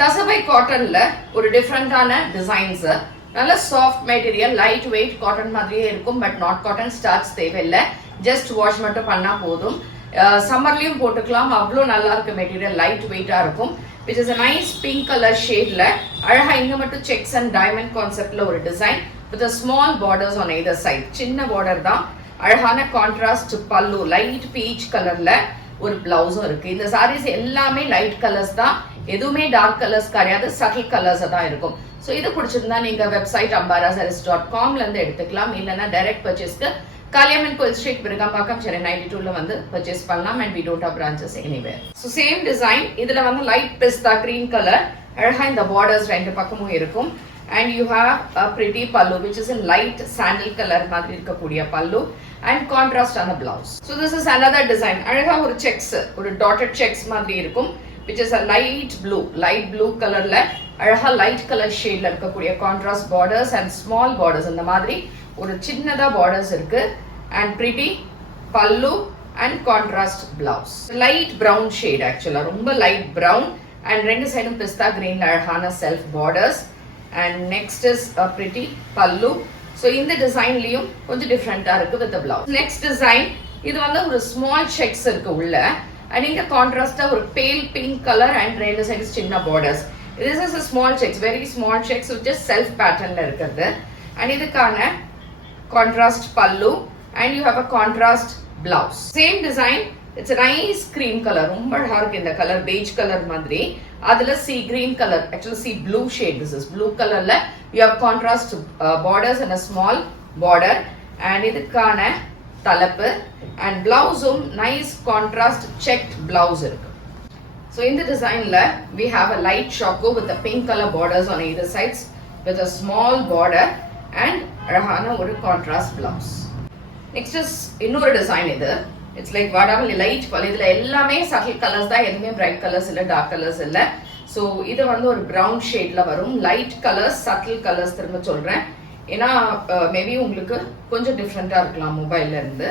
தசபை காட்டன்ல ஒரு டிஃப்ரெண்டான டிசைன்ஸ், நல்ல soft material, light weight cotton மாதிரியே இருக்கும். பட் நாட் காட்டன், ஸ்டார்ச் தேவையில்லை, ஜஸ்ட் வாஷ் மட்டும் பண்ணா போதும். சம்மர்லயும் போட்டுக்கலாம், அவ்வளோ நல்லா இருக்கு மெட்டீரியல், லைட் வெயிட்டா இருக்கும். Which is a nice pink color shadeல அழகா இங்க மட்டும் செக்ஸ் அண்ட் டைமண்ட் கான்செப்ட்ல ஒரு design with a small borders on either side. சின்ன பார்டர் தான், அழகான கான்ட்ராஸ்ட் பல்லு, லைட் பீச் கலர்ல ஒரு பிளவுஸும் இருக்கு. இந்த சாரீஸ் எல்லாமே லைட் கலர்ஸ் தான், எதுவுமே டார்க் கலர்ஸ் கிடையாது, சட்டில் கலர்ஸ் தான் இருக்கும். ஸோ இது பிடிச்சிருந்தா நீங்க வெப்சைட் ambarasarees.comல இருந்து எடுத்துக்கலாம். இல்லைன்னா டைரக்ட் பர்ச்சேஸ்க்கு காளியம்மன் கோயில் ஸ்ட்ரீட், விருகம்பாக்கம், சென்னை 92ல வந்து பர்ச்சேஸ் பண்ணலாம். And we don't have branches anywhere. So same design, இதுல வந்து லைட் பிஸ்தா கிரீன் கலர், அழகா இந்த பார்டர்ஸ் ரெண்டு பக்கமும் இருக்கும். And you have a pretty pallu which is in light sandal color மாதிரி இருக்கக்கூடிய pallu and contrast on the blouse. So this is another design. அழகா ஒரு checks, ஒரு dotted checks மாதிரி இருக்கும், which is a light blue colorல அழகா light color shadeல இருக்கக்கூடிய contrast borders and small borders. இந்த மாதிரி ஒரு சின்னதா borders இருக்கு and pretty pallu and contrast blouse. Light brown shade actually, ரொம்ப light brown and ரெண்டு சைடும் பிஸ்தா greenல அழகான self borders. And next is a pretty pallu. So in the design லியும் கொஞ்சம் டிஃபரெண்டா இருக்கு with the blouse. Next design, இது வந்து ஒரு small checks இருக்கு உள்ள, and இங்க கான்ட்ராஸ்டா ஒரு pale pink color and ரெண்டு சைடுஸ் சின்ன borders. This is a small checks, very small checks which is self patternல இருக்குது. And இதுக்கான contrast pallu and you have a contrast blouse. Same design, it's a nice cream color, ரொம்ப அழகா இருக்கு இந்த colour, beige color மாதிரி. அதுல sea green color, actually sea blue shade, this is blue colorல you have contrast borders and a small border. and இதுக்கான தலப்பு and blouseum nice contrast checked blouse இருக்கு. so இந்த designல we have a light choco with the pink color borders on either sides with a small border and அழகான ஒரு contrast blouse. next is இன்னொரு design, இது it's like வாடாமல் light பல்லு. இதுல எல்லாமே subtle colours தான், எதுவுமே பிரைட் கலர்ஸ் இல்ல, டார்க் கலர்ஸ் இல்ல. ஸோ இது வந்து ஒரு பிரவுன் ஷேட்ல வரும், லைட் கலர்ஸ், சட்டில் கலர்ஸ். திரும்ப சொல்றேன், ஏன்னா மேபி உங்களுக்கு கொஞ்சம் டிஃப்ரெண்டா இருக்கலாம் மொபைல்ல இருந்து.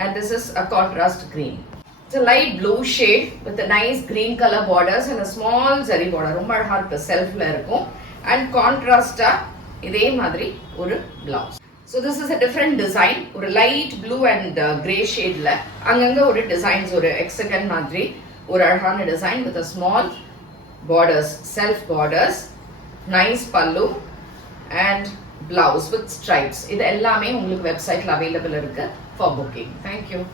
And this is a contrast green. It's a light blue shade with a nice green color borders and a small zari border. ரொம்ப அழகா இருக்கு, செல்ஃப்ல இருக்கும். அண்ட் கான்ட்ராஸ்டா இதே மாதிரி ஒரு blouse. So this is a different design, ஒரு light blue and grey shadeல அங்கங்க ஒரு டிசைன்ஸ், ஒரு hexagon மாதிரி ஒரு அழகான design with a small borders, self borders, nice pallu and blouse with stripes. இது எல்லாமே உங்களுக்கு வெப்சைட்ல அவைலபிள் இருக்கு for booking. Thank you.